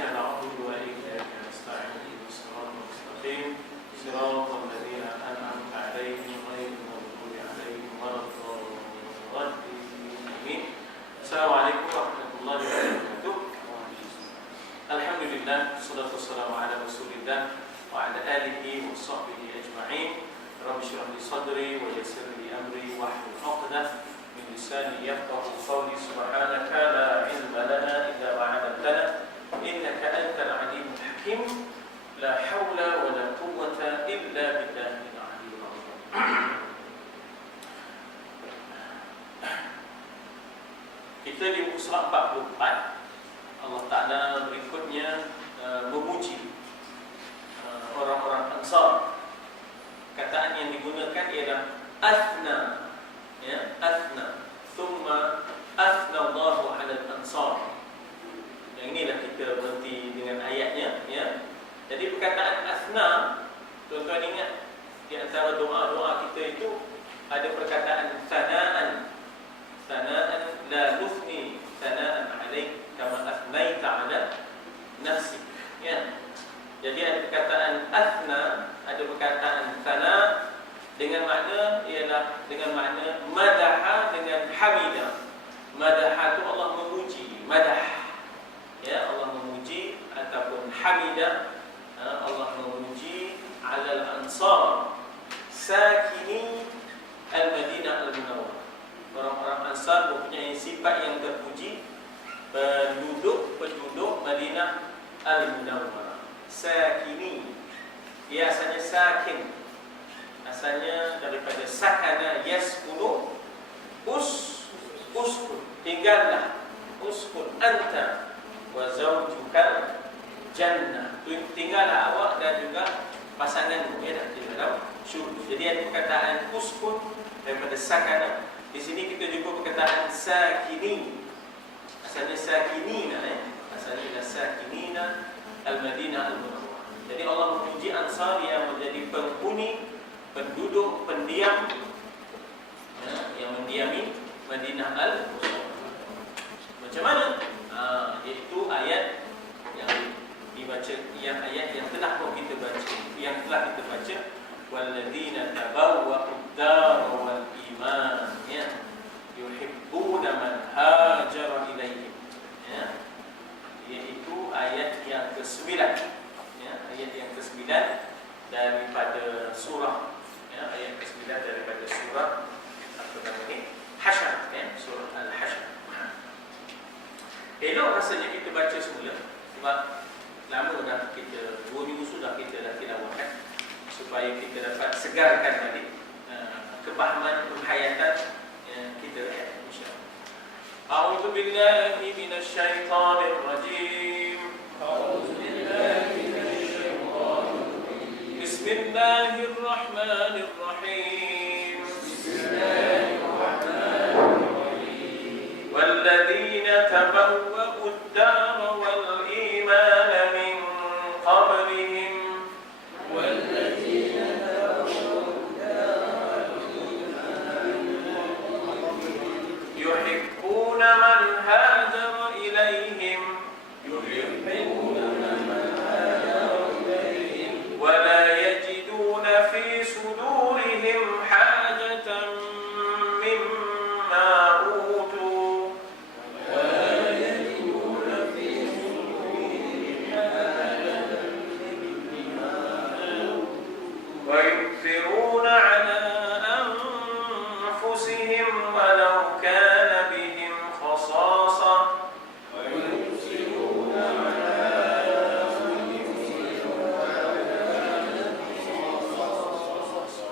نعبد وإياك نستعين صراط مستقيم صراط الذين أنعمت عليهم غير المغضوب عليهم ولا الضالين. السلام عليكم ورحمة الله وبركاته. Alhamdulillah, wassalatu wassalamu ala Rasulillah wa ala alihi wa sahbihi ajma'in. Rabbi shrah li sadri wa yassir li amri wahlul 'uqdaah min lisani yafqahu qawli. Subhanaka la ilma lana illa ma 'allamtana innaka antal 'alimul hakim. La haula wa la quwwata illa billahil 'aliyyil 'azim. Kita di muka surat 44, Allah Ta'ala berikutnya memuji orang-orang Ansar. Kataan yang digunakan ialah athna, ya, athna, thumma athna Allahu 'ala al-ansar. Yang inilah kita berhenti dengan ayatnya, ya. Jadi perkataan athna, tuan-tuan ingat di antara doa-doa kita itu ada perkataan thana'an. Thana'an la nuthni thana'an 'alaik kama athnaita 'ala nafsik, ya. Jadi ada perkataan athna, ada perkataan thana dengan makna ialah dengan makna madaha dengan hamida. Madaha itu Allah memuji, madah, ya, Allah memuji ataupun hamida, Allah memuji 'ala al-ansar sakini al-Madinah al-Munawwarah. Orang-orang Ansar mempunyai sifat yang terpuji, penduduk Madinah al-Munawwarah. Sakini, ia asalnya sakin, asalnya daripada sakana yaskunu, uskun, tinggallah, uskun anta wa zawjuka jannah, tinggallah awak dan juga pasanganmu, ya, di dalam syurga. Jadi ada perkataan uskun daripada sakana. Di sini kita jumpa perkataan sakini, asalnya sakinina, asalnya adalah sakinina al-Madinah al-Munawwarah. Jadi Allah memuji Ansar yang menjadi penghuni, penduduk, pendiam, ya, yang mendiami Madinah al-Munawwarah. Macam mana? Iaitu ayat yang dibaca, yang ayat yang telah kita baca, yang telah kita baca, walladzina tabawwa'ud dar wal iman, ya, yuhibbuna man hajara ilaihim, ya, iaitu ayat yang ke-9, ya, ayat yang ke-9 daripada surah, ya, ayat ke-9 daripada surah apa nama ni? Hasyr, ya, surah Al-Hasyr. Elok rasanya kita baca semula sebab lama dah kita, 2 minggu sudah kita dah tilawahkan, supaya kita dapat segarkan balik kepahaman penghayatan kita, ya, insya-Allah. A'udzu billahi minasy syaithanir rajim. A'udzu billahi minasy syaithanir rajim. Bismillahirrahmanirrahim. Bismillahirrahmanirrahim. Walladzina tabawwa'ud dara wal imana min qablihim يحبون من هاجر إليهم ولا يجدون في صدورهم حاجة مما أوتوا ويؤثرون على أنفسهم ولو كان بهم خصاصة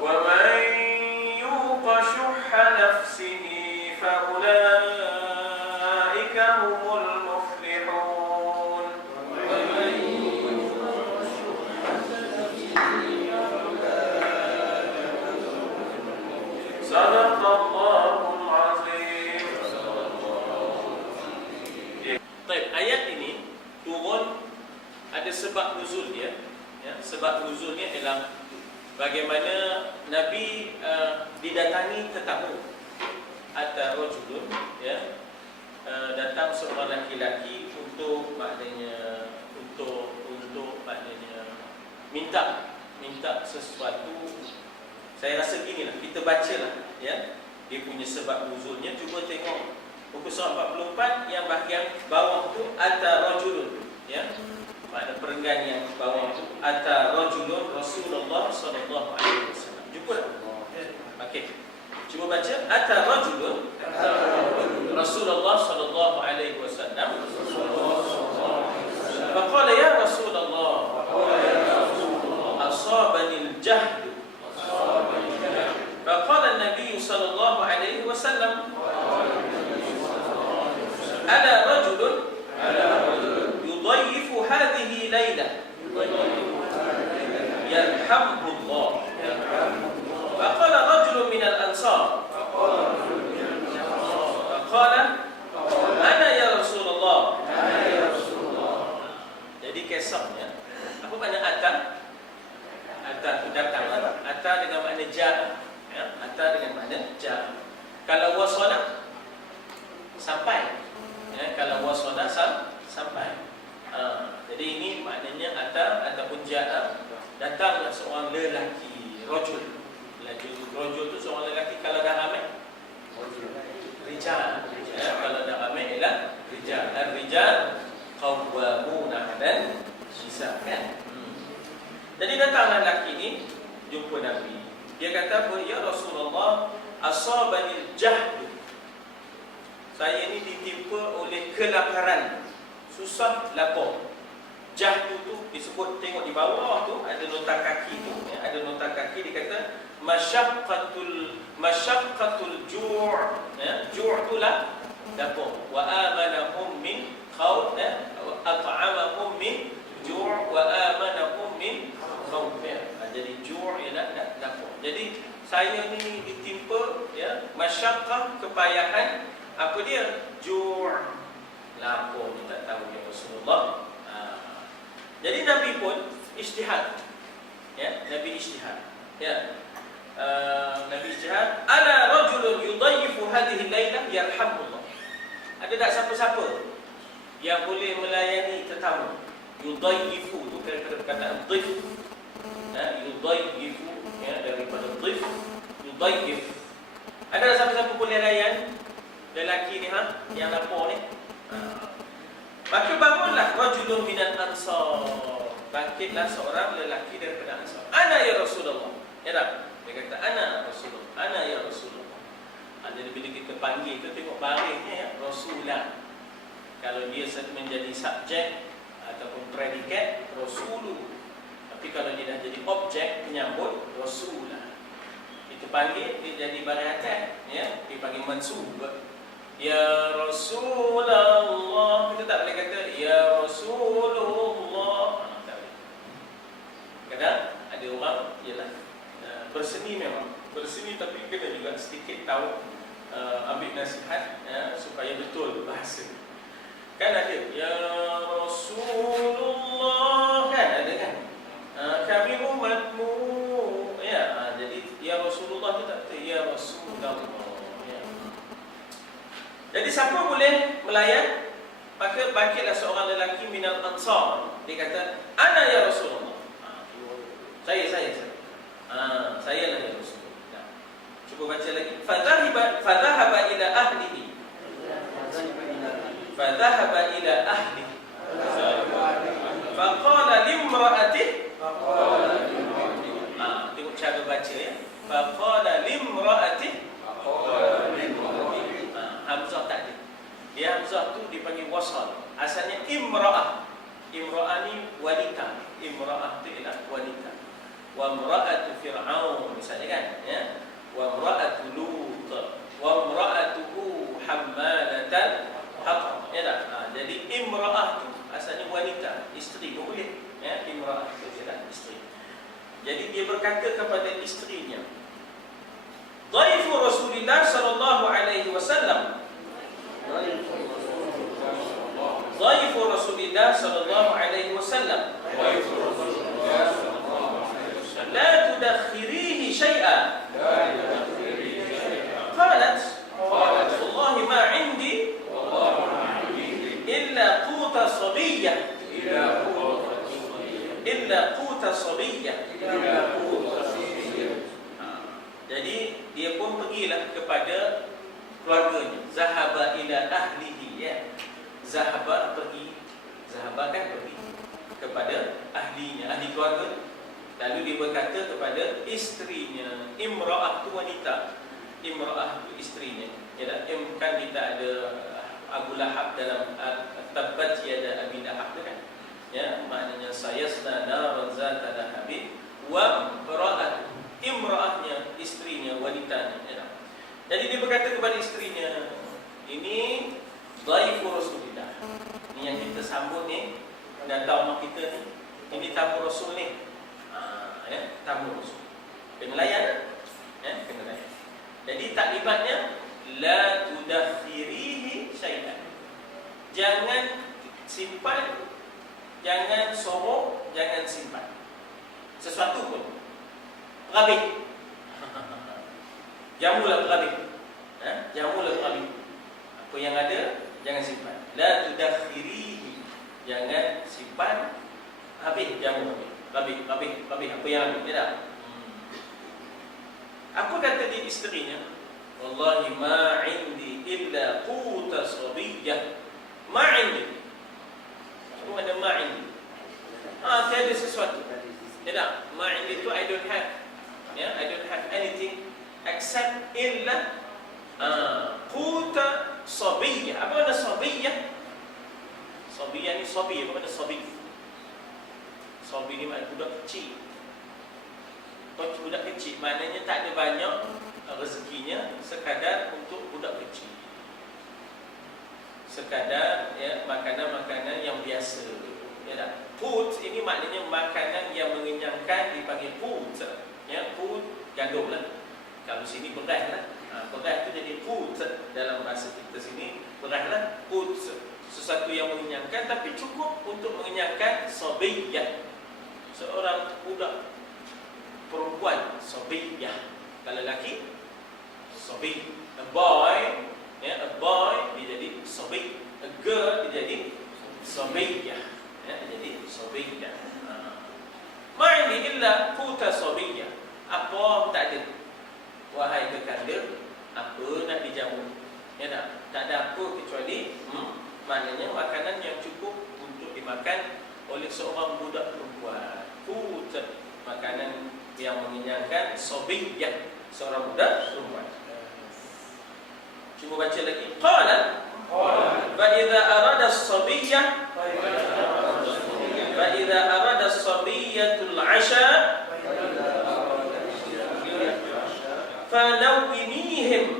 ومن يوق شح نفسه فأولئك هم المفلحون. صدق الله العظيم. Baik, ayat ini turun ada sebab nuzul dia, ya. Sebab nuzulnya ialah bagaimana Nabi didatangi tetamu atau rajulun, ya, datang seorang laki-laki untuk maknanya sesuatu. Saya rasa ginilah, kita bacalah ya, dia punya sebab nuzulnya. Cuba tengok buku surah 44 yang bahagian bawah tu, ata rajulun ya, pada perenggan yang bawah tu, ata rajulun Rasulullah sallallahu alaihi wasallam. Jumpa tak? Okey. Cuba baca, ata rajulun Rasulullah sallallahu alaihi wasallam. Faqala ya Rasulullah, asabani al-jahd. Faqala an-nabiy sallallahu alaihi wasallam, ala rajulun yudayyifu hadhihi laylah yarhamullah. Faqala rajulun min al-ansar, faqala ana ya Rasulullah. Jadi kisahnya, apa makna ata? Ata itu datang. Ata dengan makna ja'a ya? Ata dengan makna ja'a. Kalau wasala, sampai ya? Kalau wasala, sampai. Jadi ini maknanya ata ataupun ja'a. Datanglah seorang lelaki, rajul. Rajul itu seorang lelaki. Kalau dah ramai, rijal ya? Kalau dah ramai ialah rijal. Al-rijal qawwamuna 'alan nisa kan. Jadi datanglah lelaki ini jumpa Nabi. Dia kata apa? Ya Rasulullah, asabani al-jahd. Saya ini ditimpa oleh kelaparan, susah lapar. Jahd tu disebut, tengok di bawah tu ada nota kaki tu ya, ada nota kaki. Dia kata masyaqqatul ju' ya, ju' tu lah lapar. Wa amanahum min khawf ya, at'amahum min ju' wa amanahum min khawf ya. Jadi ju' ialah lapar. Jadi saya ni ditimpa ya, masyaqqah, kepayahan. Apa dia? Ju', lapar. Ni tak tahu ya Rasulullah. Jadi Nabi pun ijtihad ya, Nabi ijtihad ya. Nabi ijtihad, ala rajulun yudayyifu hadhihi al-lailah yarhamullah. Ada tak siapa-siapa yang boleh melayani tetamu? Yudayyifu tu daripada perkataan dhif ya, yudayyifu ya, daripada dhif, yudayyif. Ada tak siapa-siapa boleh layan lelaki ni yang lapar ni? Maka bangunlah rajulun minal ansar, bangkitlah seorang lelaki daripada ansar. Ana ya Rasulullah. Ya tak? Dia kata ana Rasulullah, ana ya Rasulullah. Jadi bila kita panggil tu tengok baringnya ya, Rasulah. Kalau dia menjadi subjek ataupun predikat, Rasulu. Tapi kalau dia dah jadi objek penyambut, Rasulah. Kita panggil dia jadi barang atas ya, dipanggil mansub. Ya Rasulullah. Kita tak boleh kata ya Rasulullah. Tak boleh. Kadang ada orang ialah berseni, memang berseni, tapi kena juga sedikit tahu ambil nasihat ya, supaya betul bahasa. Kan ada ya Rasulullah, kan ada kan, kami umatmu ya. Jadi ya Rasulullah tu tak kata ya Rasulullah. Jadi siapa boleh melayan? Maka bangkitlah seorang lelaki minal ansar. Dia kata, ana ya Rasulullah. Saya. Saya lah ya Rasulullah. Cuba baca lagi. Fadhahaba ila ahlihi. Fadhahaba ila ahlihi. Faqala limra'atihi. Tengok cara baca ya. Faqala limra'atihi. Hamzah tak ada. Dia Hamzah tu dipanggil wasal. Asalnya imra'ah. Imra'ah ni wanita. Imra'ah tu ialah wanita. Wa imra'atu Fir'aun misalnya kan ya. Wa imra'atu Lut. Wa imra'atuhu hammalatan hatab. Ya tak? Jadi imra'ah tu asalnya wanita, isteri pun boleh ya. Imra'ah tu ialah isteri. Jadi dia berkata kepada isterinya, Dhaifu Rasulullah sallallahu alaihi wasallam. Dhaifu Rasulullah sallallahu alaihi wasallam. La tudakhirihi syai'an. Qalat wallahi ma 'indi illa quta sabiyyah. إلا illa quta sabiyyah. Jadi dia pun pergilah kepada keluarganya. Zahaba ila ahlihi, ya. Zahaba pergi. Zahaba kan pergi kepada ahlinya, ahli keluarga. Lalu dia berkata kepada isterinya. Imra'ah tu wanita. Imra'ah tu isterinya. Ya, kan kita ada Abu Lahab dalam Tabbat yada Abi Lahab tu kan. Ya, maknanya sayasna naran zata lahabin wa ra'at. Imra'ahnya, isterinya, wanitanya, ya. Jadi dia berkata kepada isterinya, ini dhaifu Rasulillah. Ini yang kita sambut ni, datang rumah kita ni. Ini tamu Rasul ni. Ya, tamu Rasul. Kena layan, ya, kena layan. Jadi taklimatnya la tudakhirihi syai'an. Jangan simpan, jangan sorok, jangan simpan sesuatu pun. Perabih. Jamulah perabih. Jamulah perabih. Apa yang ada jangan simpan. La tudakhirihi. Jangan simpan. Habis jamu. Perabih. Apa yang ada? Tidak. Apa kata dia isterinya? Wallahi ma indi illa quta sabiyyah. Ma indi. Apa ada ma indi? Tiada sesuatu. Tidak. Ma indi itu I don't have. Ya, I don't have anything except illa quta sabiyyah. Apa makna sabiyyah? Sabiyyah ni sabi. Apa makna sabi? Sabi ni makna budak kecil. Budak kecil maknanya tak ada banyak rezekinya, sekadar untuk budak kecil. Sekadar ya makanan-makanan yang biasa. Ya tak? Qut ini maknanya makanan yang mengenyangkan, dipanggil qut. Ya, qut gandum lah. Kalau sini beras lah. Beras tu jadi qut dalam bahasa kita sini. Beras lah, qut. Sesuatu yang mengenyangkan tapi cukup untuk mengenyangkan sabiyyah. Seorang budak perempuan, sabiyyah. Kalau lelaki, sabi. A boy, ya, a boy dia jadi sabi. A girl dia jadi sabiyyah. Ya, dia jadi sabiyyah. Ma'ini illa quta sabiyyah. Apa tak ada. Wahai kekanda, apa nak dijamu? Ya tak ada apa kecuali maknanya makanan yang cukup untuk dimakan oleh seorang budak perempuan. Qut, makanan yang mengenyangkan, sabiyyah, seorang budak perempuan. Cuba baca lagi. Qala fa idza arada as-sabiyyah fa idza arada as-sabiyyatul 'asha fanawwimihim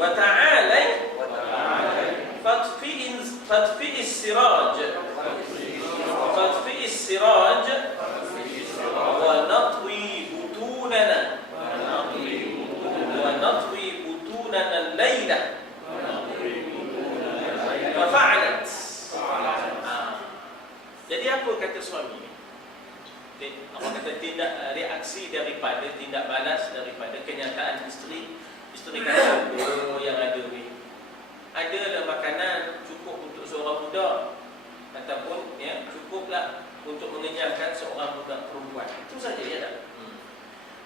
wa ta'alay fatfi as-siraj wa natwi butunana al-layla fa fa'alat. Jadi apa kata suami? Apa kata tindak reaksi daripada tindak balas daripada kenyataan isteri. Isteri kata, oh yang ada ni, adalah makanan cukup untuk seorang budak, ataupun ya cukuplah untuk mengenyangkan seorang budak perempuan. Itu saja ya tak?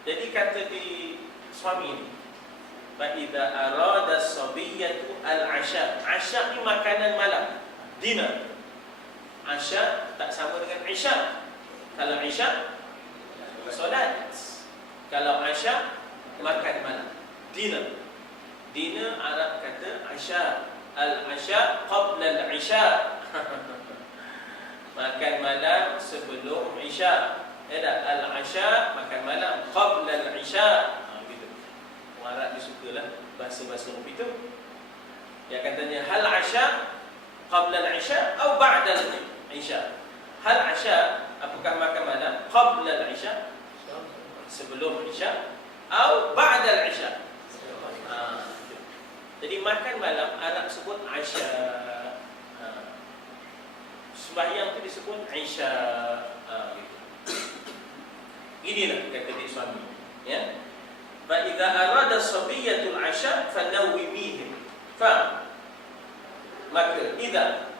Jadi kata di suami ni, fa idza arada as-sabiyyatu al-'asha. 'Asha ni makanan malam, dinner. 'Asha tak sama dengan 'isha. Kalau isya, solat. Kalau asya, makan malam. Dinner. Dinner Arab kata asya. Al-asya qabla al-isya. Makan malam sebelum isya. Al-asya, makan malam qabla al-isya. Gitu. Orang Arab dia sukalah bahasa-bahasa itu. Dia katanya hal asya qabla al-isya atau ba'da al-isya. Hal asya, apakah makan malam qabla al-isya, sebelum isya, atau ba'da al-isya. Jadi makan malam Arab sebut asya. Sembahyang itu disebut isya. Inilah kata dia suami. Ya. Fa idza arada sabiyyatul asya fanawwimihim. Fa maka idza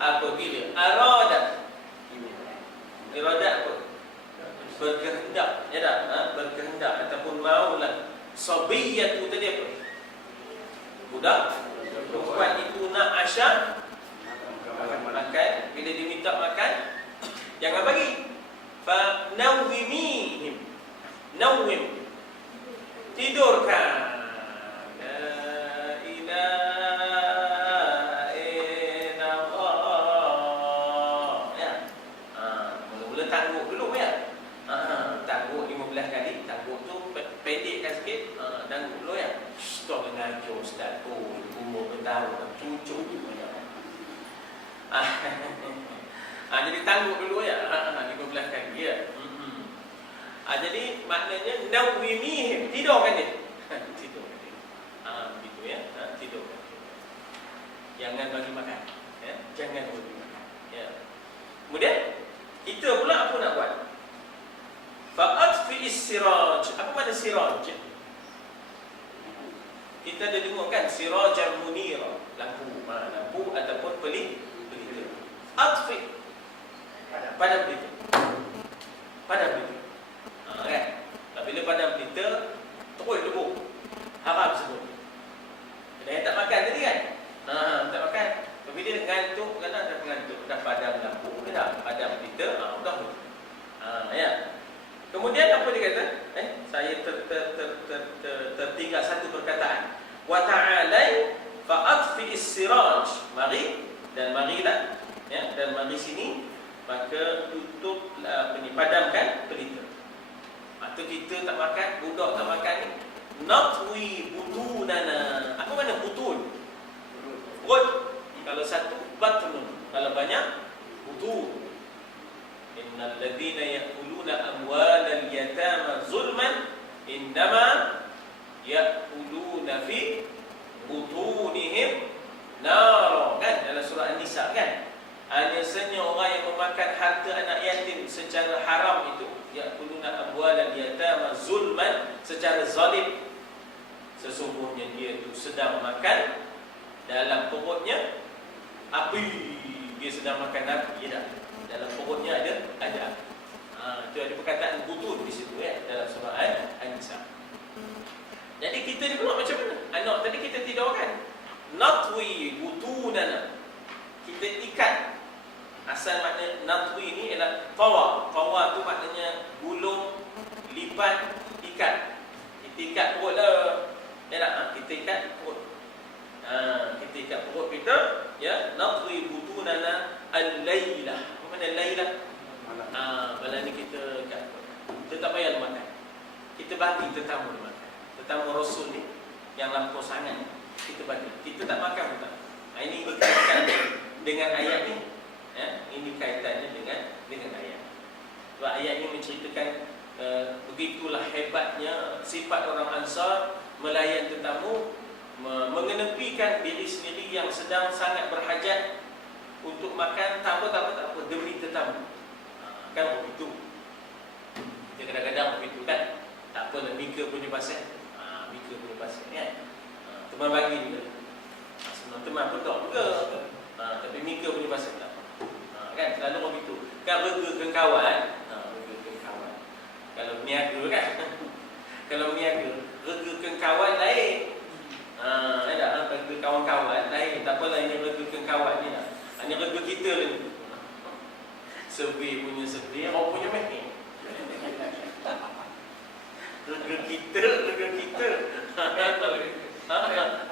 apabila aradat. Iradat apa? Berkehendak, ya tak? Berkehendak ataupun maulah. Sabiyah tu tadi apa? Budak perempuan itu nak asyam makan, bila diminta makan jangan bagi. Fa nawwimihim, nawwim, tidurkan. La ilaha illallah. Ya. Mula-mula tangguk dulu ya. Tangguk 15 kali, tangguk tu pendekkan sikit, tangguk dulu ya. Stop mengajuk ustaz. Oh, umur bertahu cucu punya. Jadi tangguk dulu ya. 15 kali ya. Jadi maknanya nawwimihim, tidurkan dia. Tidurkan dia. Begitu ya. Tidurkan dia. Jangan bagi makan. Ya, jangan bagi makan. Ya. Kemudian kita pula apa nak buat? Fa'atfi'is siraj. Apa makna siraj? Kita ada dengar kan sirajan munira, lampu, lampu ataupun pelita. Atfi, padam pelita. Padam pelita. Kan? Bila padam pelita, terus debu. Haram sebut. Dia tak makan tadi kan? Tak makan. Bila dia ngantuk, kan dah ngantuk, dah padam lampu, dah padam pelita, dah. Ya. Kemudian apa dia kata? Saya tertinggal satu perkataan. Wa ta'alai fa'atfi'is siraj. Mari dan marilah, ya, dan mari sini, maka tutup padamkan pelita. Maka kita tak makan, budak tak makan ni. Natwi butunana. Apa makna butun? Perut. Kalau satu, batnun. Kalau banyak, butun. Innal ladzina ya'kuluna amwalal yatama zulman innama ya'kuluna fi butunihim nar. Kan dalam surah An-Nisa kan? Hanya orang yang memakan harta anak yatim secara haram itu, ya'kuluna amwalal yatama zulman, secara zalim, sesungguhnya dia itu sedang makan dalam perutnya api. Dia sedang makan api dah. Dalam perutnya ada api. Itu ada perkataan butun di situ ya, dalam surah An-Nisa. Jadi kita ni pula macam mana? Anak tadi kita tidurkan. Natwi butunana. Kita ikat. Asal makna natwi ni ialah tawa. Tawa tu maknanya gulung, lipat, ikat. Kita ikat perut lah. Ya tak? Kita ikat perut. Kita ikat perut kita, ya, natwi butunana al-lailah. Mana lailah? Malam ni kita ikat. Kita tak payah makan. Kita bagi tetamu makan. Tetamu Rasul ni yang lampau sangat, kita bagi. Kita tak makan pun tak. Ini dikaitkan dengan ayat ni. Ya, ini kaitannya dengan ayat. Sebab ayat ini menceritakan begitulah hebatnya sifat orang Ansar melayan tetamu, mengenepikan diri sendiri yang sedang sangat berhajat untuk makan, tak apa demi tetamu. Kan begitu. Kita kadang-kadang begitu kan. Tak apalah, Mika punya pasal. Mika punya pasal kan. Teman bagi juga. Sebenarnya teman pun tak juga. Tapi Mika punya pasal tak. Kan selalu begitu. Kan rega kawan. Rega kawan. Kalau niaga kan. Kalau niaga, rega kawan lain. Ada rega kawan-kawan lain. Tak apalah, ini rega kawan ni lah. Hanya rega kita ni. Sebi punya sebi, orang punya meh. Rega kita.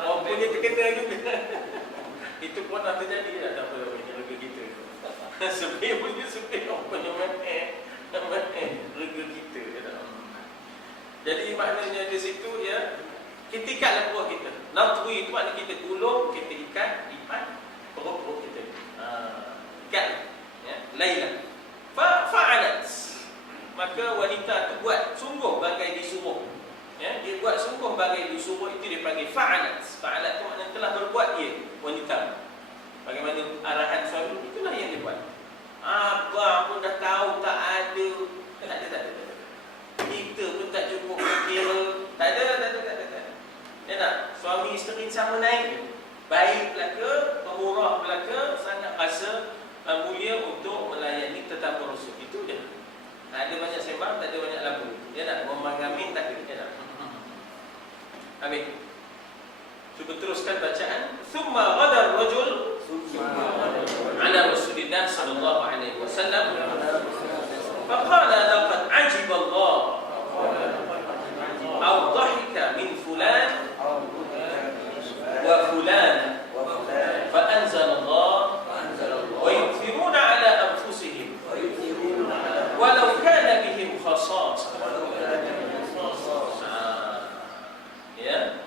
Orang punya terkena juga. Itu pun dah terjadi tak apa rega kita. Sebi punya sebi, orang punya meh. Rega kita. Jadi maknanya di situ ya, kita ikatlah perut kita. Natwi itu maknanya kita gulung, kita ikat, lipat perut kita. Ikat. Ya, Laila. Fa'alat. Maka wanita itu buat sungguh bagai disuruh. Ya, dia buat sungguh bagai disuruh, itu dia panggil fa'alat. Fa'alat itu maknanya telah berbuat dia, wanita. Bagaimana arahan suami, itulah yang dia buat. Abang pun dah tahu tak ada. Tak ada. Kita pun tak cukup kira. Tak ada. Ya tak? Suami isteri sama naik. Baik belaka, pemurah belaka, sangat bahasa mulia untuk melayani tetamu Rasul. Itu je. Tak ada banyak sembang, tak ada banyak lagu. Dia nak mengamin tak ada. Dia nak. Amin. Cuba teruskan bacaan. Thumma ghadar rajul ala Rasulillah sallallahu alaihi wasallam faqala laqad ajiba Allah aw dhahika min fulan wa fulan fa anzala Allah wa yu'thiruna ala anfusihim walau kana bihim khasasah. Ya.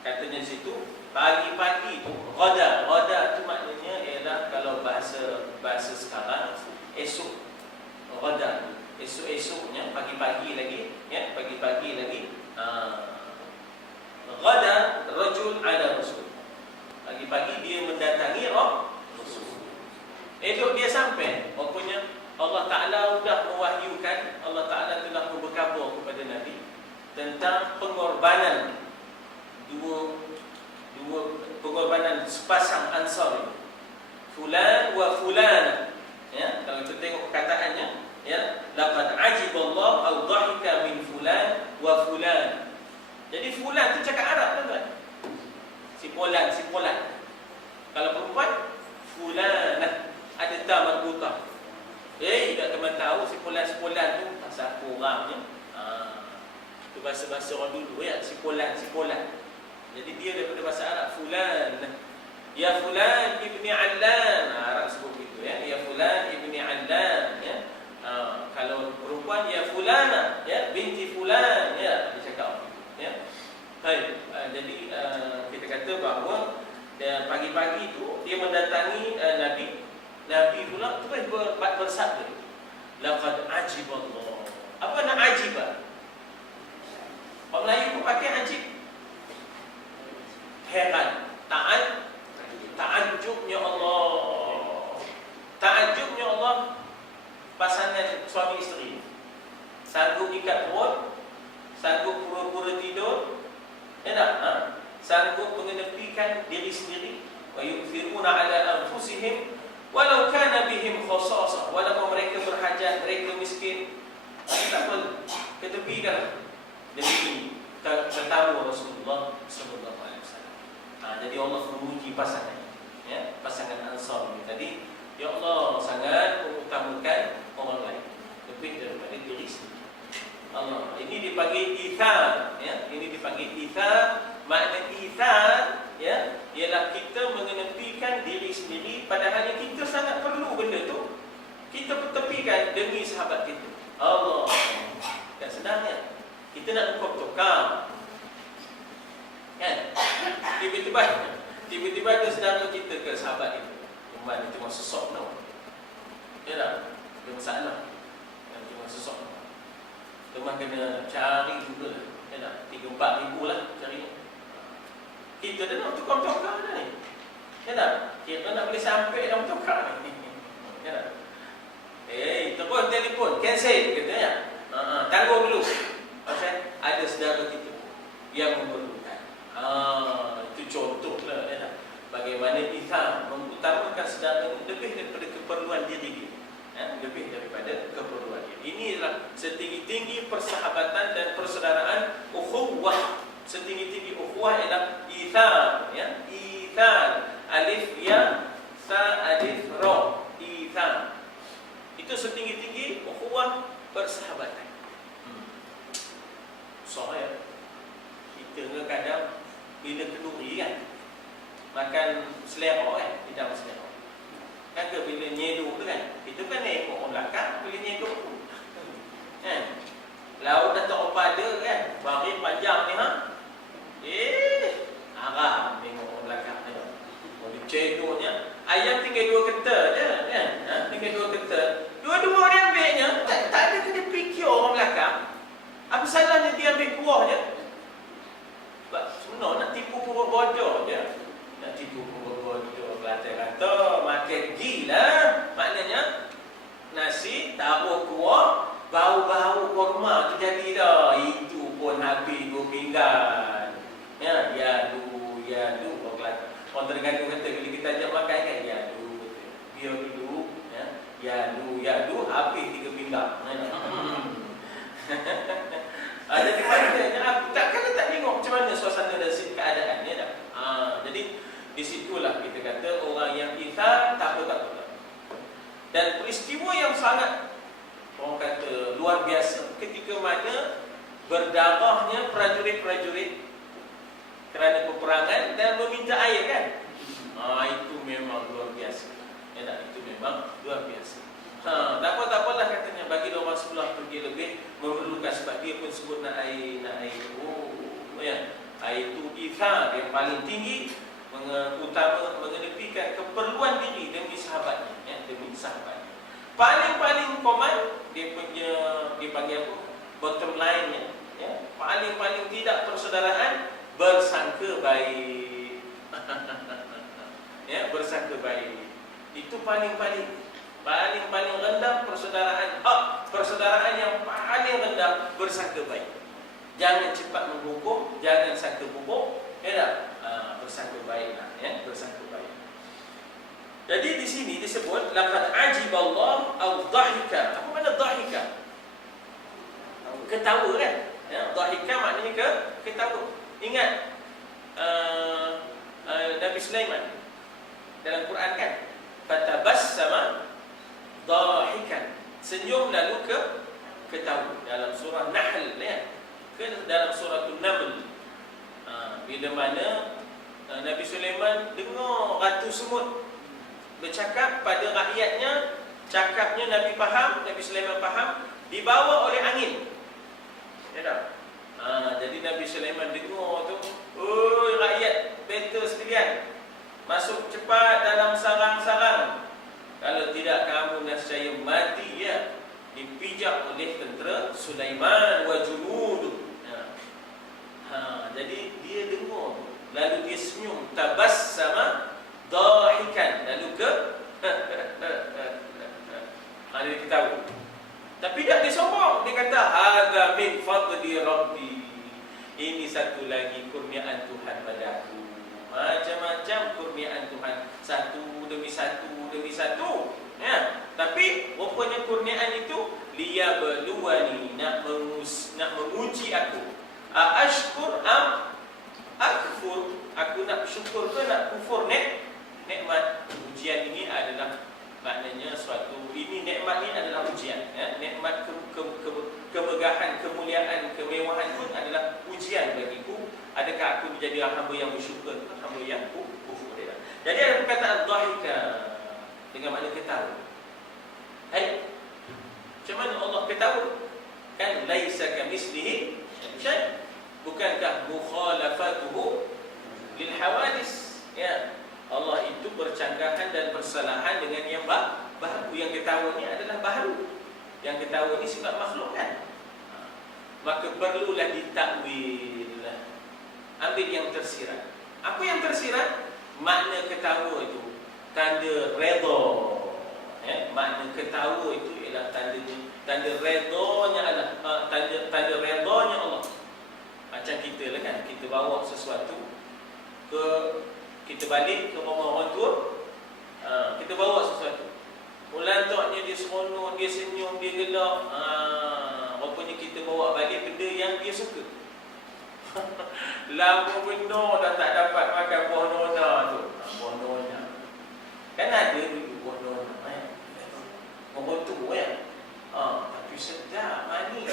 Katanya situ pagi-pagi tu ghada tu maknanya ialah kalau bahasa sekarang esok. Ghada esok-esoknya pagi-pagi lagi, ya, pagi-pagi lagi. Ghada rajul ala Rasul. Pagi-pagi dia mendatangi Rasul. Esok dia sampai, rupanya Allah Taala sudah mewahyukan, Allah Taala telah berkhabar kepada Nabi tentang pengorbanan dua pengorbanan sepasang Ansar, fulan wa fulana. Ya, kalau kita tengok perkataannya, ya, laqad ajiballah aw dhahika min fulan wa fulan. Jadi fulan tu cakap Arab, tuan-tuan. Si Polan. Kalau perempuan, fulanah, ada ta marbutah. Tak teman tahu si Polan tu pasal orangnya. Itu bahasa orang dulu, ya, si Polan. Jadi dia daripada bahasa Arab, fulan. Ya fulan ibni Allan. Arab sebut begitu, ya. Ya fulan ibni Allan, ya. Kalau perempuan, ya fulana, ya, binti fulan, ya, dia cakap begitu, ya. Baik, jadi kita kata bahawa pagi-pagi itu dia mendatangi Nabi pula terus bersabda, laqad ajiballah. Apa nak ajibah? Orang Melayu pun pakai ajib. Heran, ta'ajjubnya Allah. Ta'ajjubnya Allah pasangan suami isteri. Sanggup ikat perut, sanggup pura-pura tidur, ya tak? Sanggup mengenepikan diri sendiri. Wa yu'thiruna ala anfusihim walau kana bihim khasasah. Walaupun mereka berhajat, mereka miskin, tak apa, ketepikan demi tetamu Rasulullah sallallahu alaihi wasallam. Jadi Allah memuji pasangan, ya, pasangan Ansar ini tadi. Ya Allah sangat mengutamakan orang lain lebih daripada diri sendiri. Allah ini dipanggil ithar, ya. Ini dipanggil ithar. Makna ithar, ya, ialah kita mengenepikan diri sendiri padahal kita sangat perlu benda tu. Kita tepikan demi sahabat kita. Allah. Tak senangnya. Kita nak tukar. Kan? Tiba-tiba ada saudara kita ke sahabat itu. Cuma dia tengok sesok tau. Ya tak? Ada masalah. Dia tengok sesok. Cuma kena cari juga. Ya tak? 3-4 ribu lah cari. Kita dah nak tukar-tukar dah ni. Ya tak? Kita nak boleh sampai dalam tukar ni. Ya tak? Terus telefon. Cancel kata, ya. Tangguh dulu. Pasal ada saudara kita yang memerlukan. Itu contohlah, ya tak? Bagaimana Islam mengutamakan saudara lebih daripada keperluan diri dia, ya? Lebih daripada keperluan dia. Inilah setinggi-tinggi persahabatan dan persaudaraan ukhuwah. Setinggi-tinggi ukhuwah ialah ithar, ya? Ithar, alif ya, sa alif ra, ithar. Itu setinggi-tinggi ukhuwah persahabatan. Soalnya kita kadang bila kenduri kan, makan selera kan, tidak selera. Kan ke bila nyeduk tu kan, kita kan tengok orang belakang bila nyeduk tu. Kan? Laut dah tak apa ada kan, baris panjang ni haram tengok orang belakang ni. Kalau ceduknya, ayam tinggal 2 keta je kan. Tinggal 2 keta. Dua-dua dia ambilnya, tak ada kena fikir orang belakang. Apa salahnya dia ambil kuah je? Sebab sebenarnya nak tipu pura bodoh je. Nak tipu pura bodoh, kata-kata makan gila. Maknanya nasi taruh kuah, bau-bau kurma tu jadi dah. Itu pun habis 2 pinggan. Ya, ya lu. Orang Terengganu kata bila kita ajak makan kan, ya lu. tinggal. Jadi maknanya aku kalau tak tengok macam mana suasana dan keadaannya dah. Jadi di situlah kita kata orang yang ithar tak apa. Dan peristiwa yang sangat orang kata luar biasa ketika mana berdarahnya prajurit-prajurit kerana peperangan dan meminta air kan. Itu memang luar biasa. Itu memang luar biasa. Tak apalah katanya, bagi orang sebelah pergi lebih memerlukan, sebab dia pun sebut nak air. Air itu ithar yang paling tinggi, utama mengedepikan keperluan diri demi sahabatnya, demi sahabatnya. Paling common dia punya dipanggil apa? Bottom line-nya, paling tidak persaudaraan, bersangka baik. Bersangka baik. Itu paling rendah persaudaraan. Persaudaraan yang paling rendah bersangka baik. Jangan cepat menghukum, jangan sangka buruk, bersangka baiklah, bersangka baik. Jadi di sini disebut laqad ajiballahu aw dhahika. Apa makna dhahika? Ketawa kan? Dhahika maknanya ketawa. Ingat Nabi Sulaiman dalam Quran kan? Fatabassama dhahikan. Senyum lalu ketawa dalam surah Nahl dalam surah An-Naml. Bila mana Nabi Sulaiman dengar ratu semut bercakap pada rakyatnya, cakapnya Nabi Sulaiman faham, dibawa oleh angin. Jadi Nabi Sulaiman dengar tu, "Oi rakyat beta sekalian, masuk cepat dalam sarang-sarang. Kalau tidak kamu nescaya mati dipijak oleh tentera Sulaiman wa junuduh." Jadi dia dengar, lalu dia senyum, tabassama dhahikan, lalu dia ketawa. Tapi tak dia sombong, dia kata hadza min fadli rabbi. Ini satu lagi kurniaan Tuhan padaku. Macam-macam kurniaan Tuhan, satu demi satu. Tapi rupanya kurniaan itu liyabluwani, nak menguji aku. Ashkur am akfur, aku nak syukur ke nak kufur nikmat. Ujian ini adalah maknanya suatu, ini nikmat ini adalah ujian. Nikmat kemegahan, kemuliaan, kemewahan pun adalah ujian bagiku. Adakah aku menjadi hamba yang bersyukur, hamba yang kufur? Jadi ada perkataan dhahika dengan makna ketawa. Macam mana Allah ketawa? Kan laisa kamitslihi syai'. Bukankah mukhalafatuhu lil hawadis? Allah itu bercanggahan dan bersalahan dengan yang baru. Yang ketawa ni adalah baru. Yang ketawa ni sifat makhluk kan? Maka perlulah ditakwil. Ambil yang tersirat. Apa yang tersirat? Makna ketawa itu tanda redha. Makna ketawa itu ialah tanda redanya Allah, tanda redanya Allah. Macam kita lah kan, kita bawa sesuatu kita balik ke rumah orang tua, kita bawa sesuatu, mulantaknya dia seronok, dia senyum, dia gelak, rupanya kita bawa balik benda yang dia suka. Lama benar dah tak dapat makan buah nona tu. Buah nona kan ada dulu buah nona orang tu tapi sedap manis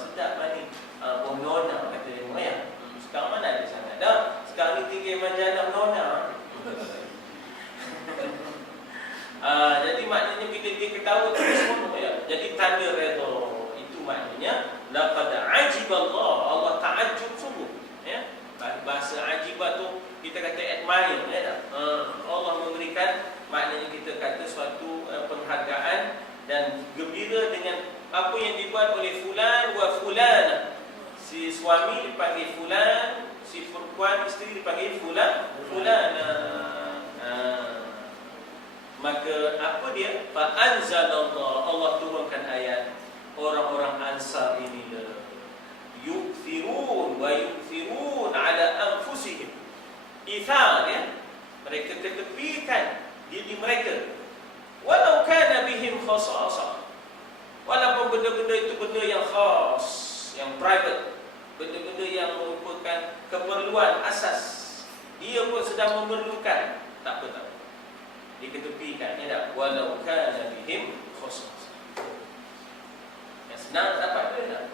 sedap manis. Buah nona kata dia, sekarang mana ada sangat dah. Sekarang ni tinggal majalah nona. Jadi maknanya bila dia ketawa tu semua jadi tanda redha. Itu maknanya laqad ajiballah, Allah ta'ajjub sungguh. Bahasa ajibah tu kita kata admire. Allah memberikan, maknanya kita kata suatu penghargaan dan gembira dengan apa yang dibuat oleh fulan wa fulana. Si suami dipanggil fulan, si perempuan isteri dipanggil fulana. Maka apa dia? Fa anzalallah, Allah turunkan ayat. Orang-orang Ansar ini yu'thirun wa yu'thirun ala anfusihim. Ithar mereka ketepikan diri mereka. Walau kana bihim khasasah. Walaupun benda-benda itu benda yang khas, yang private, benda-benda yang merupakan keperluan asas, dia pun sedang memerlukan, tak apa, tak apa, diketepikan. Ya tak? Walau kana bihim khasas. Yang senang dapat dia tak?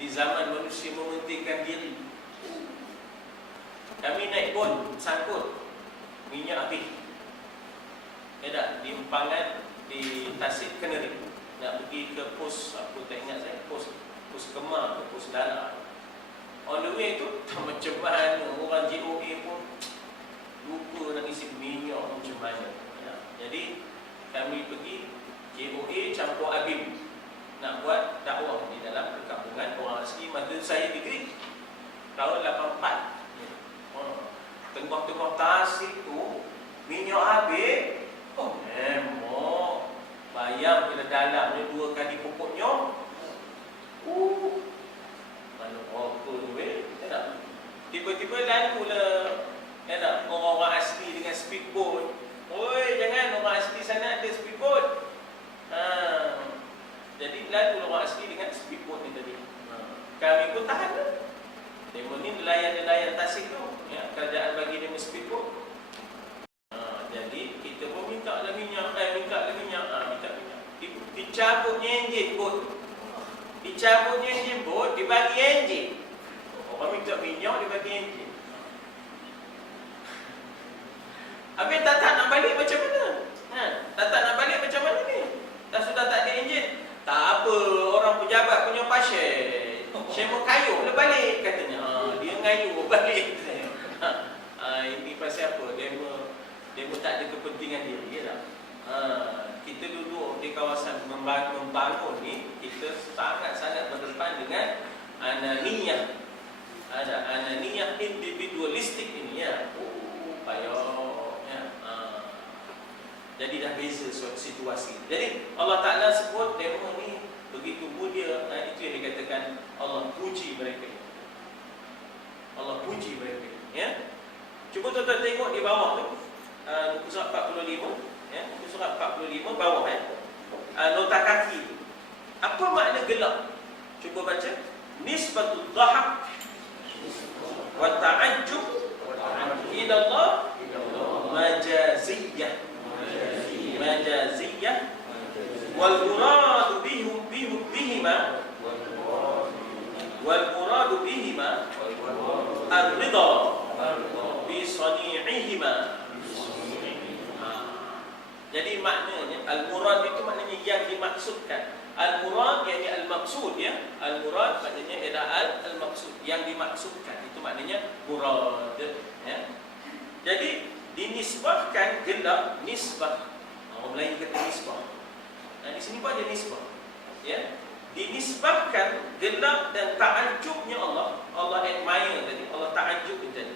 Di zaman manusia mementingkan diri. Kami naik bot, sangkut minyak habis. Ya tak? Di Empangan, di Tasik, Keneri. Nak pergi ke pos, aku tak ingat saya, pos Kemar ke pos Dara. On the way tu, macam mana orang JOA pun lupa nak isi minyak macam mana. Ya. Jadi kami pergi JOA campur Abim nak buat dakwah di dalam perkampungan orang asli. Masa saya degree tahun 84. Ya. Tengah-tengah Tasik tu minyak habis. Oh, memang bayang bila dalamnya 2 kali pokoknya. Mana apa tu weh? Tak. Tiba-tiba lalu pula orang-orang asli dengan speedboat. Oi, jangan, orang asli sana ada speedboat. Jadi lalu orang asli dengan speedboat ni tadi. Kami pun tahan dah. Demo ni nelayan-nelayan Tasik tu, ya, kerajaan bagi dia speedboat. Jadi kita pun minta lah minyak, minta minyak. Dicabutnya enjin bot. Dicabutnya enjin bot, dibagi enjin. Orang minta minyak, dibagi enjin. Habis tak nak balik macam mana? Tak nak balik macam mana ni? Dah sudah tak ada enjin. Tak apa, orang pejabat punya pasien. Saya mau kayuh lah balik katanya. Dia ngayuh balik. Ini pasal apa? Dia tak ada kepentingan diri, ya tak? Kita duduk di kawasan membangun ni, kita sangat-sangat berdepan dengan ananiyah. Ada ananiyah individualistik ini, ya. Payah, ya. Jadi dah beza situasi. Jadi Allah Ta'ala sebut demo ni begitu mulia. Itu yang dikatakan Allah puji mereka. Allah puji mereka, ya. Cuba tuan-tuan tengok di bawah tu, muka surat 45, ya, muka surat 45 bawah, ya. Nota kaki tu. Apa makna gelap? Cuba baca. Nisbatul dhahak wa ta'ajjub ila Allah majaziyah. Majaziyah wal muradu bihima wal muradu bihima ar-ridha bi sani'ihima. Jadi maknanya al-murad itu maknanya yang dimaksudkan. Al-murad yakni al-maqsud, ya. Al-murad maknanya adalah al-maqsud, yang dimaksudkan. Itu maknanya murad, ya. Jadi dinisbahkan gelap, nisbah. Orang Melayu kata nisbah. Di sini pun ada nisbah, ya. Dinisbahkan gelap dan ta'ajubnya Allah. Allah admire tadi, Allah ta'ajub tadi.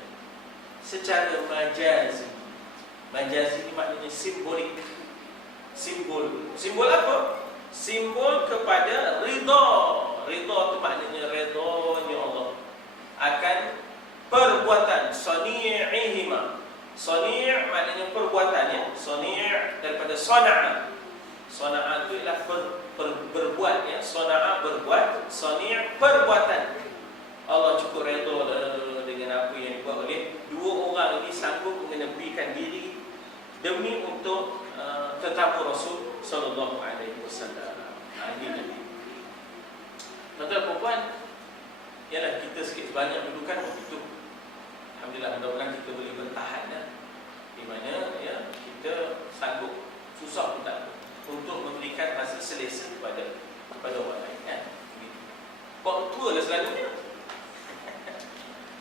Secara majazi. Majazi ini maknanya simbolik. Simbol apa? Simbol kepada ridha. Ridha itu maknanya redanya Allah akan perbuatan sani'ihima. Sani' maknanya perbuatan, ya. Sani' daripada sana'a. Sana'a itu ialah berbuat, ya. Sana'a berbuat, sani' perbuatan. Allah cukup redha dengan apa yang dibuat oleh dua orang ini, sanggup menepikan diri demi untuk tetamu Rasul sallallahu alaihi wasallam. Ini. Tuan-tuan puan, ialah kita sikit sebanyak dudukan begitu. Alhamdulillah, mudah-mudahan kita boleh bertahan, ya. Di mana, ya, kita sanggup, susah pun tak, untuk memberikan rasa selesa kepada orang lain, kan. Bab tua lah selalunya.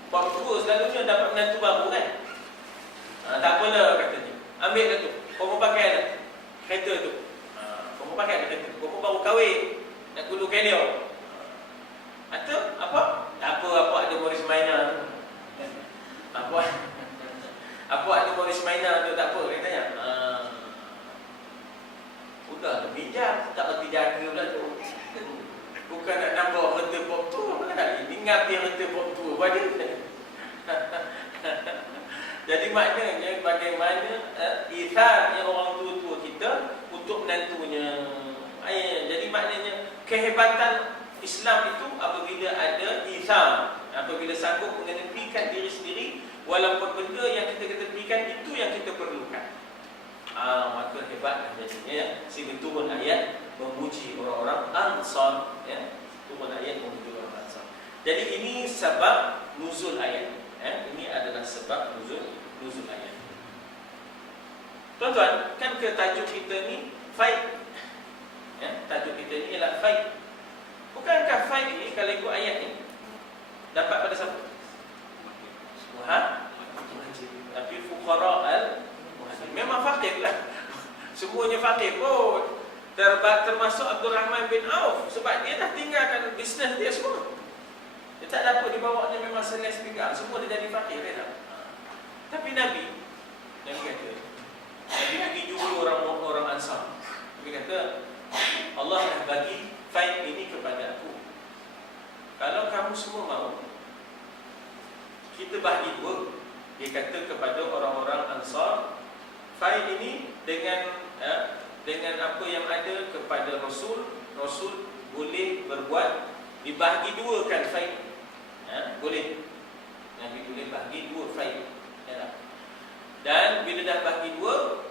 Bab tua selalunya dapat menantu baru, kan. Tak apalah katanya, ambil lah tu, kau mau pakai lah kereta tu. Kau mau pakai kereta tu, kau baru kahwin, nak kudu kelio. Atau apa? Tak apa ada Morris Minor. Apa ada Morris Minor tu, tak apa katanya. Udah pinjam, tak reti jaga pula tu. Bukan nak nambah reta pop tu, kan? Ingat dia reta pop tu pada. Jadi maknanya bagaimana itharnya orang tua-tua kita untuk menantunya. Jadi maknanya kehebatan Islam itu apabila ada itham, apabila sanggup mengenepikan diri sendiri walaupun benda yang kita ketepikan itu yang kita perlukan. Maka hebat jadinya sehingga turun ayat memuji orang-orang Ansar, ya. Turun ayat memuji orang Ansar. Jadi ini sebab nuzul ayat. Ini adalah sebab nuzul ayat. Tuan-tuan, kan ke tajuk kita ni fight. Ya, tajuk kita ni ialah fight. Bukankah fight ini kalau ikut ayat ni dapat pada siapa? Tapi fuqara al-muhajirin memang fakir lah. Semuanya fakir pun. Termasuk Abdul Rahman bin Auf, sebab dia dah tinggalkan bisnes dia semua. Dia tak dapat dibawanya memang seles pegang. Semua dia jadi fakir dia dah. Tapi Nabi kata, Nabi pergi jumpa orang Ansar. Nabi kata, Allah dah bagi fight ini kepada aku. Kalau kamu semua mau, kita bahagi dua. Dia kata kepada orang-orang Ansar, fight ini dengan apa yang ada kepada Rasul boleh berbuat dibahagi dua kan fight. Boleh. Nabi boleh bahagi dua fight. Dan bila dah bahagi dua,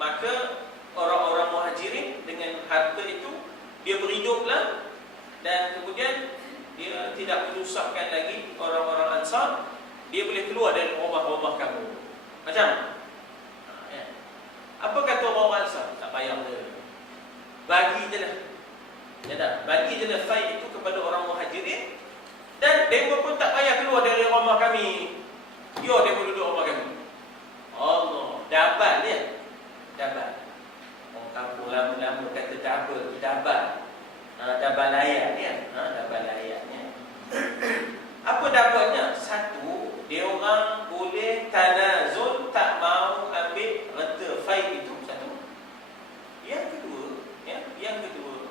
maka orang-orang Muhajirin dengan harta itu dia berhiduplah, dan kemudian dia tidak menyusahkan lagi orang-orang Ansar. Dia boleh keluar dari rumah-rumah kamu. Macam apa kata orang Ansar? Tak payah dia. Bagi je lah. Ya tak? Bagi je lah fight itu kepada orang Muhajirin, dan mereka pun tak payah keluar dari rumah kami. Dia pun duduk rumah kami. Allah, dapat dia. Dapat. Orang kampung lama-lama kata dapat. Dapat layak dia. Dapat layaknya. Apa dapatnya? Satu, dia orang boleh tanazul, tak mau ambil reta fight itu. Satu. Yang kedua,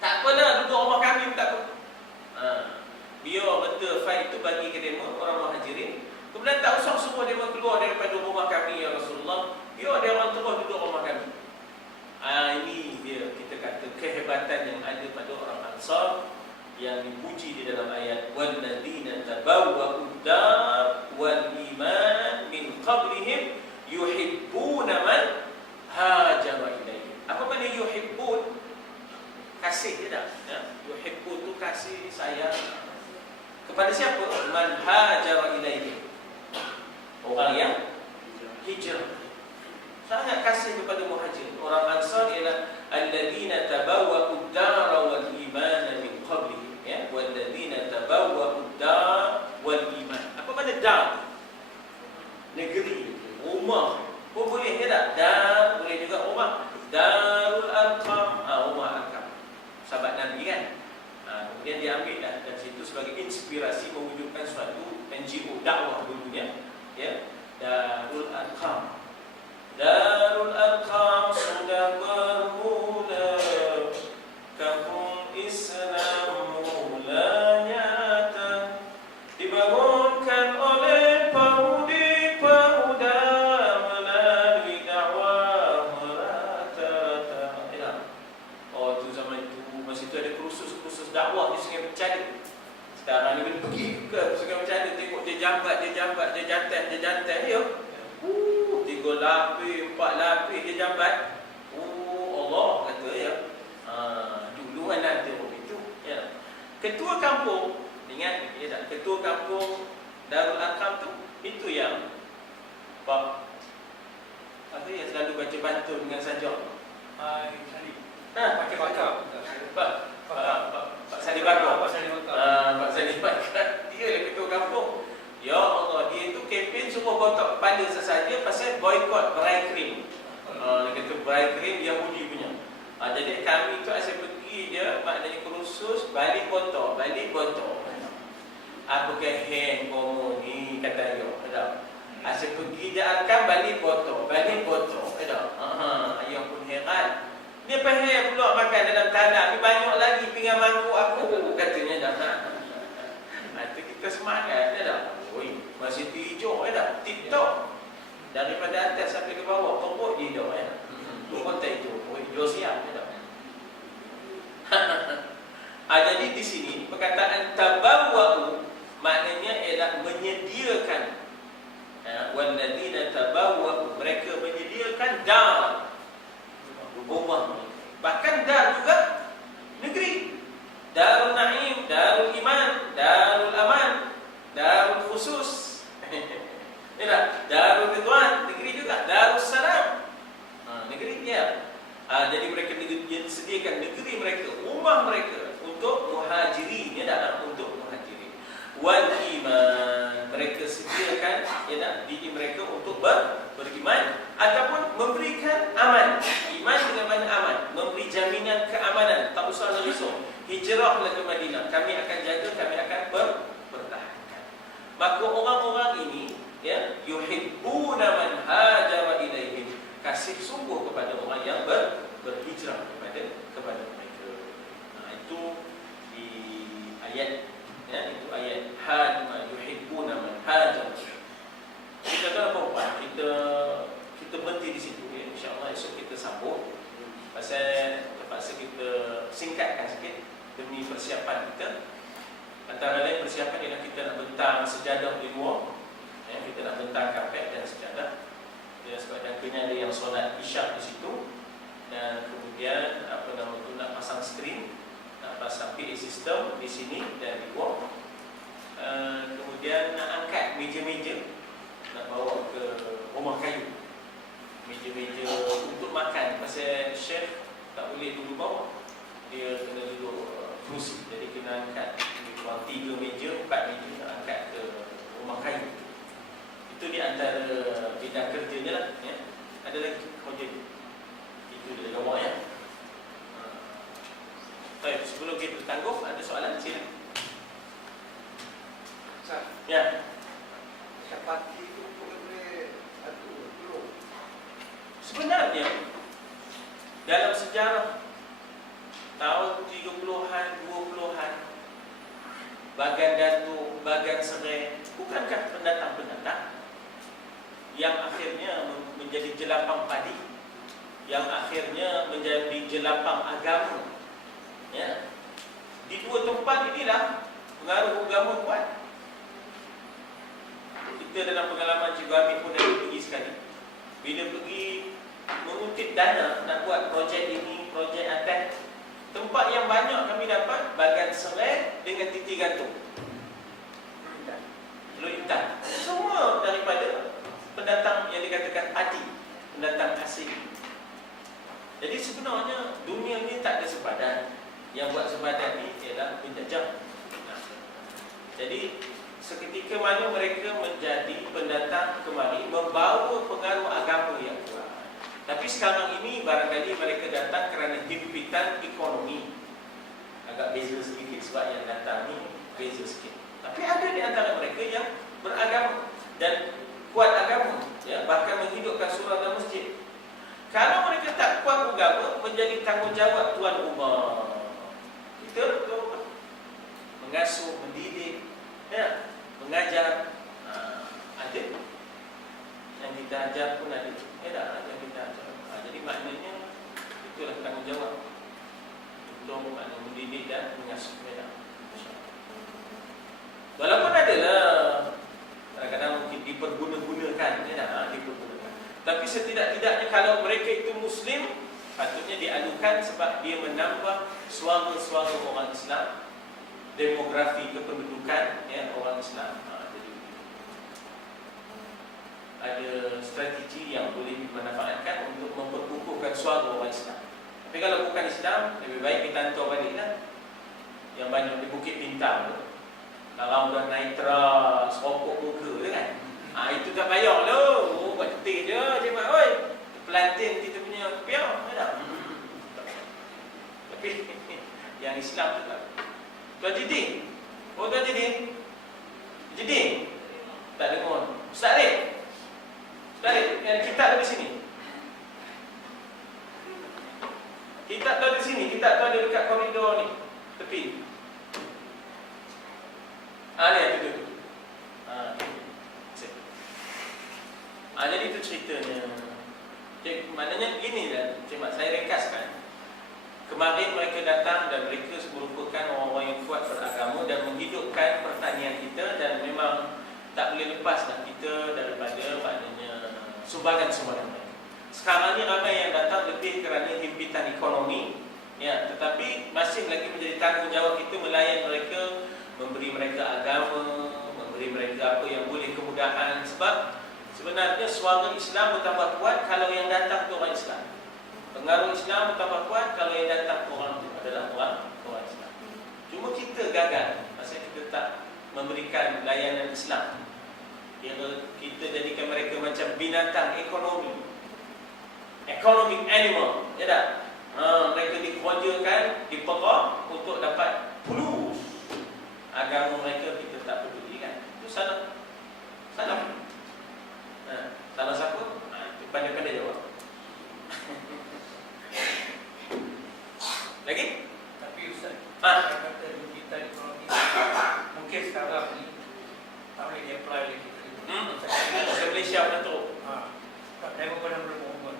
tak apalah duduk rumah kami pun tak apa. Biar reta fight itu bagi ke demo orang Muhajirin. Kemudian tak usah semua demo keluar daripada rumah kami ya Rasulullah. Biar dia orang terus duduk rumah kami. Ini dia kita kata kehebatan yang ada pada orang Ansar yang dipuji di dalam ayat walladzina tabawwa'ud dar wal iman min qablihim yuhibbuna man hajara ilaihim. Apa makna yuhibbun? Kasih dia dah. Yuhibbun tu kasih, sayang. Kepada siapa? Man hajara ilaihim. Orang yang hijrah. Sangat kasih kepada Muhajir. Orang Ansar ialah alladzina tabawwa'ud dar wal iman min qablihim. Ya, walladzina tabawwa'ud dar wal iman. Apa makna dar? Negeri, rumah. Oh boleh ke tak? Dar boleh juga rumah. Darul Arqam, rumah Arqam. Sahabat Nabi kan. Kemudian dia ambil dari situ sebagai inspirasi mewujudkan suatu NGO dakwah dulunya. Ya, Darul Arqam. Darul Arqam sudah bermula, kampung Islam mula nyata, dibangunkan oleh pemuda melalui dakwah merata. Oh tu zaman itu, masa itu ada kursus dakwah di Sungai Pencada. Sekarang ni pergi ke Sungai Pencada, tengok dia jambat, dia jantai, ya. 3 lapis, 4 lapis dia jambat. Allah kata ya. Dulu kan ada begitu ya. Ketua kampung, ingat ya tak? Ketua kampung Darul Arqam tu, itu yang Pak apa yang selalu baca pantun dengan sajak. Pakai bakar. Pak Sadi Bakar. Pak Sadi Bakar. Dia lah ketua kampung. Ya Allah, dia tu kempen semua kotak kepala sesaja pasal boykot berai krim. Dia kata berai krim Yahudi punya. Jadi kami tu asyik pergi dia, maknanya kursus balik botol. Apa ke hang komo ni kata dia. Asyik pergi dia akan balik botol. Ayah pun heran. Dia pengen pula makan dalam tanah, ni banyak lagi pinggan mangkuk aku katanya dah. Itu kita semangat dah. Masih hijau dah. TikTok daripada atas sampai ke bawah, pokok dia dah. Pokok tak hijau siap dah. Jadi di sini perkataan tabawwa'u maknanya ialah menyediakan. Walladzina tabawwa'u, mereka menyediakan dar, rumah. Bahkan dar juga negeri. Darul Naim, Darul Iman, Darul Aman, Darul Khusus. Darul Ridwan, negeri juga. Darul Salam, negeri dia. Jadi mereka sediakan negeri mereka, rumah mereka untuk muhajirin, untuk muhajirin. Wal iman, mereka sediakan diri mereka untuk beriman ataupun memberikan aman. Iman dengan mana aman? Memberi jaminan keamanan. Tak usah risau. Hijrahlah ke Madinah. Kami akan jaga, kami akan pertahankan. Maka orang-orang ini yuhibbuna man hajara ilaihim, kasih sungguh kepada orang yang berhijrah kepada mereka. Itu di ayat itu ayat hajma yuhibbuna man hajara. Kita tahu apa Pak? Kita berhenti di situ insya-Allah esok kita sambung. Pasal terpaksa kita singkatkan sikit demi persiapan kita. Antara lain persiapan ialah kita nak bentang sejadah di luar. Kita nak bentang kapet dan sejadah. Sebab kena ada yang solat isyak di situ. Dan kemudian nak pasang skrin, nak pasang PA system di sini dan di luar. Kemudian nak angkat meja-meja, nak bawa ke rumah kayu. Meja-meja untuk makan. Pasal chef tak boleh duduk bawah, dia kena duduk kerusi. Jadi kena angkat 3 meja, 4 meja nak angkat ke rumah kayu. Itu di antara bidang kerjanya lah. Ada lagi projek itu dia jawab ya. Baik, sebelum kita tangguh, ada soalan sila. Ya. Syafati itu boleh belum? Sebenarnya dalam sejarah tahun 30-an, 20-an, Bagan Datuk, Bagan Serai, bukankah pendatang-pendatang yang akhirnya menjadi jelapang padi, yang akhirnya menjadi jelapang agama. Di dua tempat inilah pengaruh agama kuat. Kita dalam pengalaman Cikgu Hamid pun dah pergi sekali. Bila pergi mengutip dana nak buat projek ini, projek atas, tempat yang banyak kami dapat Bagan Serai dengan Titi Gantung, Teluk Intan. Semua daripada pendatang yang dikatakan padi, pendatang asing. Jadi sebenarnya dunia ni tak ada sepadan. Yang buat sepadan ni ialah penjajah. Jadi seketika mana mereka menjadi pendatang kemari, membawa pengaruh agama yang kuat. Tapi sekarang ini barangkali mereka datang kerana himpitan ekonomi. Agak beza sedikit sebab yang datang ni beza sikit. Tapi ada di antara mereka yang beragama dan kuat agama, bahkan menghidupkan surau dan masjid. Kalau mereka tak kuat agama, menjadi tanggungjawab tuan rumah. Kita mengasuh, mendidik, mengajar. Ada yang kita ajar pun ada. Yang kita ajar. Jadi maknanya itulah tanggungjawab untuk mendidik dan mengasuh. Walaupun adalah kadang-kadang mungkin diperguna-gunakan, dipergunakan. Tapi setidak-tidaknya kalau mereka itu Muslim, patutnya dialukan sebab dia menambah suara-suara orang Islam, demografi kependudukan orang Islam. Jadi ada strategi yang boleh dimanfaatkan untuk memperkukuhkan suara orang Islam. Tapi kalau bukan Islam, lebih baik kita hantar baliklah. Yang banyak di Bukit Bintang tu, kalau dah naik teras, rokok muka tu kan, itu tak payah lo. Buat ketik je, cakap, oi, pelantin kita punya piang, ada. Tapi yang Islam tu tak. Tuan Jidin, Tuan Jidin, tak dengar. Ustaz Arif, yang kitab ada di sini. Kitab tu ada di sini, kitab tu ada dekat koridor ni, tepi. Ni tu. Jadi itu ceritanya. Maknanya gini lah, cuma saya ringkaskan. Kemarin mereka datang dan mereka merupakan orang-orang yang kuat beragama dan menghidupkan pertanian kita, dan memang tak boleh lepaslah kita daripada maknanya sumbangan-sumbangan mereka. Sekarang ni ramai yang datang lebih kerana himpitan ekonomi, ya, tetapi masih lagi menjadi tanggungjawab kita melayan mereka, memberi mereka agama, memberi mereka apa yang boleh kemudahan. Sebab sebenarnya suara Islam bertambah kuat kalau yang datang tu orang Islam. Pengaruh Islam bertambah kuat kalau yang datang orang itu adalah orang Islam. Cuma kita gagal, maksudnya kita tak memberikan layanan Islam. Kita jadikan mereka macam binatang ekonomi, economic animal, ya tak? Mereka dikerojakan, diperah untuk dapat fulus. Agama mereka kita tak peduli kan? Itu salah. Salah siapa? Itu pandai-pandai jawab. Lagi? Tapi Ustaz, Ah. kata kita ekonomi mungkin sekarang ni tak boleh apply lagi. Saya Malaysia pun teruk. Tengok pada Muhammad.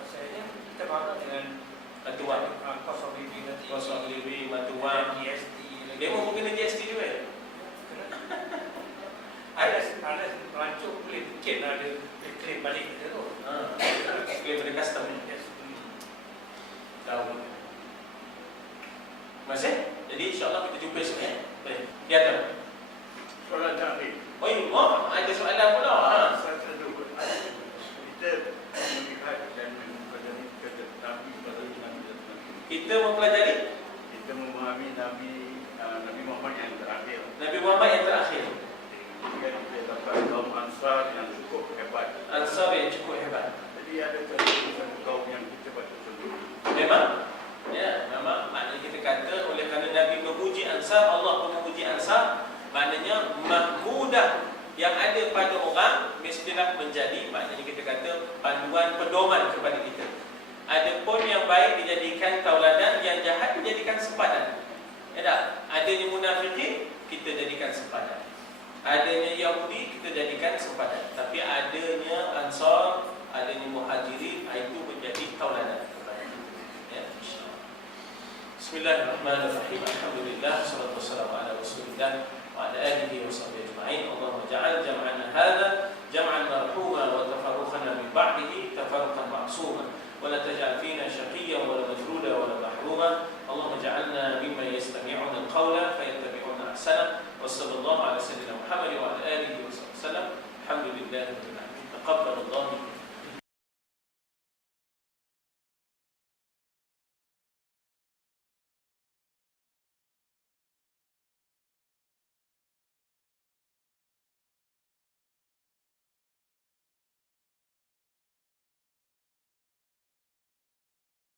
Maksudnya kita bangun dengan Bantuan, cost of living nanti. cost of living, bantuan. GST. Dia mau kena GST juga. Ada pelancong boleh mungkin ada claim balik kita tu. Claim dari custom. Tahu. Masih? Jadi insyaAllah kita jumpa esok ya. Boleh? Dia ada. Soalan terakhir. Ada soalan pula. Saya dulu. Kita melihat dan mempelajari kata Nabi pada Nabi. Kita mempelajari Kita memahami Nabi Muhammad yang terakhir. Nabi Muhammad yang terakhir. Kita dapat kaum Ansar yang cukup hebat. Ansar yang cukup hebat. Jadi ada satu kaum yang kita patut tunduk. Memang, ya, memang maknanya kita kata oleh kerana Nabi memuji Ansar, Allah pun memuji Ansar, maknanya mudah yang ada pada orang mestilah menjadi, maknanya kita kata panduan pedoman kepada kita. Adapun yang baik dijadikan tauladan, yang jahat dijadikan sempadan. Ya tak? Adanya munafikin kita jadikan sempadan. Adanya Yahudi kita jadikan sempadan. Tapi adanya Ansar, adanya Muhajirin, itu menjadi tauladan. Ya, insya-Allah. Bismillahirrahmanirrahim. Alhamdulillah, wassalatu wassalamu ala Rasulillah wa ala alihi wa sahbihi ajma'in. Allahumma ja'al jam'ana hadza jam'an marhuma wa tafarruqan